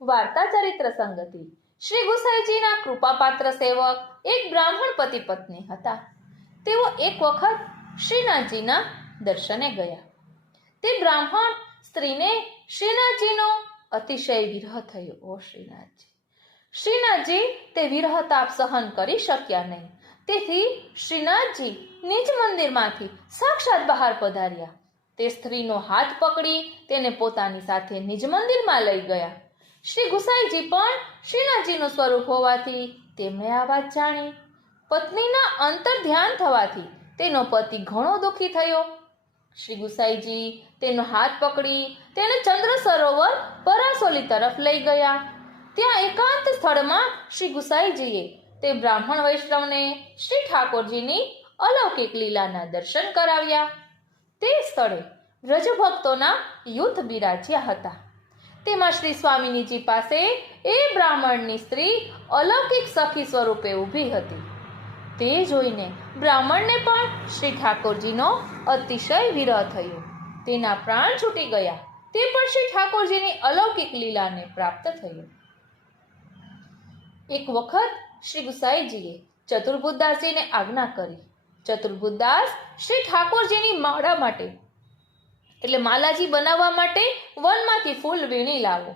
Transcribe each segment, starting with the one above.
વાર્તા ચરિત્ર સંગતિ. શ્રી ગુસાઈજીના કૃપાપાત્ર સેવક એક બ્રાહ્મણ પતિ પત્ની હતા. તેઓ એક વખત શ્રીનાથજીના દર્શને ગયા. તે બ્રાહ્મણ સ્ત્રીને શ્રીનાથજીનો અતિશય વિરહ થયો. ઓ શ્રીનાથજી! શ્રીનાથજી તે વિરહ તાપ સહન કરી શક્યા નહીં. તેથી શ્રીનાથજી નિજ મંદિરમાંથી સાક્ષાત બહાર પધાર્યા. તે સ્ત્રીનો હાથ પકડી તેને પોતાની સાથે નિજ મંદિરમાં લઈ ગયા. શ્રી ગુસાઈજી પણ શ્રીનાથજીનું સ્વરૂપ હોવાથી તેમણે આ વાત જાણી. પત્નીના અંતર ધ્યાન થવાથી તેનો પતિ ઘણો દુઃખી થયો. શ્રી ગુસાઈજી તેનો હાથ પકડી તેને ચંદ્ર સરોવર પરાસોલી તરફ લઈ ગયા. ત્યાં એકાંત સ્થળમાં શ્રી ગુસાઈજીએ તે બ્રાહ્મણ વૈષ્ણવને શ્રી ઠાકોરજીની અલૌકિક લીલાના દર્શન કરાવ્યા. તે સ્થળે વ્રજભક્તોના યુથ બિરાજ્યા હતા. તેમાં શ્રી સ્વામિનીજી પાસે એ બ્રાહ્મણની સ્ત્રી અલૌકિક સખી સ્વરૂપે ઊભી હતી. તે જોઈને બ્રાહ્મણને પણ શ્રી ઠાકોરજીનો અતિશય વિરહ થયો. તેના પ્રાણ છૂટી ગયા. તે પણ શ્રી ઠાકોરજીની અલૌકિક લીલાને પ્રાપ્ત થયો. એક વખત શ્રી ગુસાઈજીએ ચતુર્બુદ્ધદાસજીને આજ્ઞા કરી. ચતુર્બુદ્ધદાસ શ્રી ઠાકોરજીની માળા માટે એટલે માલાજી બનાવવા માટે વનમાંથી ફૂલ વીણી લાવો.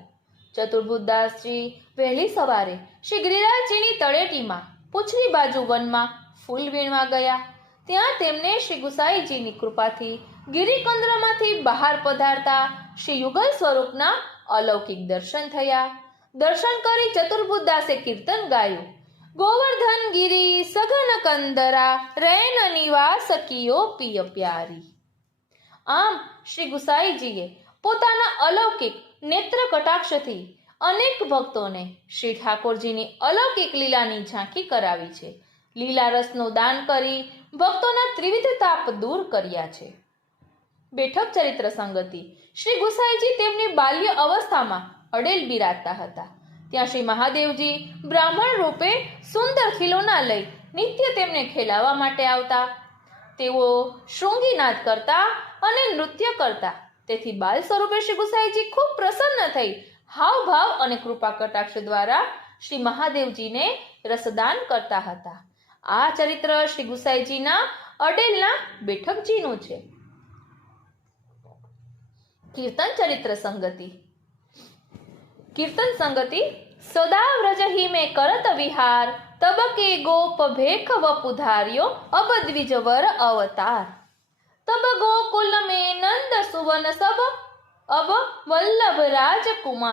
ચતુર્બુદ્ધદાસજી વહેલી સવારે શ્રી ગિરિરાજજીની તળેટીમાં પૂછડી બાજુ વનમાં ફૂલ વીણવા ગયા. ત્યાં તેમને શ્રી ગુસાઈજીની કૃપાથી ગિરિકંદ્રમાંથી બહાર પધારતા શ્રી યુગલ સ્વરૂપના અલૌકિક દર્શન થયા. દર્શન કરી ચતુર્બુદ્ધદાસે કીર્તન ગાયું. ગોવર્ધન ગિરી સઘન કંદરા રૈન નિવાસ કિયો પિય પ્યારી. આમ શ્રી ગુસાઈજીએ પોતાના અલૌકિક નેત્ર કટાક્ષથી અનેક ભક્તોને શ્રી ઠાકોરજીની અલૌકિક લીલાની ઝાંખી કરાવી છે. લીલા રસનું દાન કરી ભક્તોના ત્રિવિધ તાપ દૂર કર્યા છે. બેઠક ચરિત્ર સંગતિ. શ્રી ગુસાઈજી તેમની બાલ્ય અવસ્થામાં અડેલ બિરાજતા હતા. ત્યાં શ્રી મહાદેવજી બ્રાહ્મણ રૂપે સુંદર ખીલોના લઈ નિત્ય તેમને ખેલાવવા માટે આવતા. તેઓ શૃંગીનાદ કરતા અને નૃત્ય કરતા. તેથી બાલ સ્વરૂપે શ્રી ગુસાઈજી ખૂબ પ્રસન્ન થઈ હાવભાવ અને કૃપા કટાક્ષ દ્વારા શ્રી મહાદેવજીને રસદાન કરતા હતા. આ ચરિત્ર શ્રી ગુસાઈજીના અડેલના બેઠકજીનું છે. કીર્તન ચરિત્ર સંગતિ. કીર્તન સંગતિ. સદા વ્રજહી મેં કરત વિહાર તબકે ગોપ ભેખ વપુધાર્યો અબ દ્વિજવર અવતાર. તબ ગોકુલ में नंद सुवन सब अब वल्लभ राजकुमार.